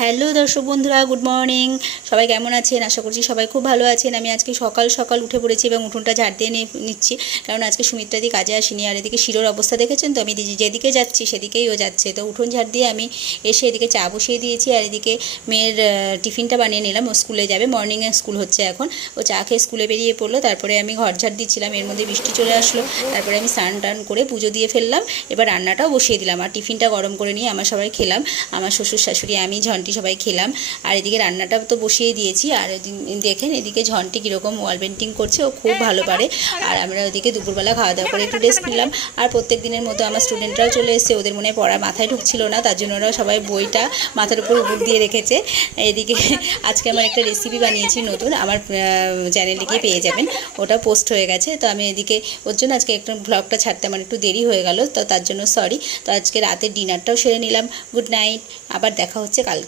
Hello দর্শক বন্ধুরা, good morning. সবাই কেমন আছেন? আশা করছি সবাই খুব ভালো আছেন। আমি আজকে সকাল সকাল উঠে পড়েছি এবং উঠোনটা ঝাড় দিয়ে নিচ্ছি, কারণ আজকে সুমিত্রাদি কাজে আসেনি। আর এদিকে শিরোর অবস্থা দেখেছেন তো, আমি যেদিকে যাচ্ছি সেদিকেই ও যাচ্ছে। তো উঠোন ঝাড় দিয়ে আমি এসে এদিকে চা বসিয়ে দিয়েছি, আর এদিকে মেয়ের টিফিনটা বানিয়ে নিলাম। ও স্কুলে যাবে, মর্নিংয়ে স্কুল হচ্ছে এখন। ও চা খেয়ে স্কুলে বেরিয়ে পড়লো। তারপরে আমি ঘর ঝাড় দিচ্ছিলাম, এর মধ্যে বৃষ্টি চলে আসলো। তারপরে আমি স্নান টান করে পুজো দিয়ে ফেললাম। এবার রান্নাটাও বসিয়ে দিলাম, আর টিফিনটা গরম করে নিয়ে আমরা সবাই খেলাম। আমার শ্বশুর শাশুড়ি, আমি, ঝন্টি সবাই খেলাম। আর এদিকে রান্নাটা তো বসিয়ে দিয়েছি। আর দেখেন এদিকে ঝন্টি কীরকম ওয়াল পেন্টিং করছে, ও খুব ভালো পারে। আর আমরা ওদিকে দুপুরবেলা খাওয়া দাওয়া করে একটু রেস্ট নিলাম। আর প্রত্যেক দিনের মতো আমার স্টুডেন্টরাও চলে এসেছে। ওদের মনে পড়া মাথায় ঢুকছিল না, তার জন্য ওরা সবাই বইটা মাথার উপর দিয়ে রেখেছে। এদিকে আজকে আমার একটা রেসিপি বানিয়েছি নতুন, আমার চ্যানেলে গিয়ে পেয়ে যাবেন, ওটা পোস্ট হয়ে গেছে। তো আমি এদিকে ওর জন্য আজকে একটা ভ্লগটা ছাড়তে আমার একটু দেরি হয়ে গেল, তো তার জন্য সরি। তো আজকে রাতের ডিনারটাও সেরে নিলাম। গুড নাইট, আবার দেখা হচ্ছে কাল।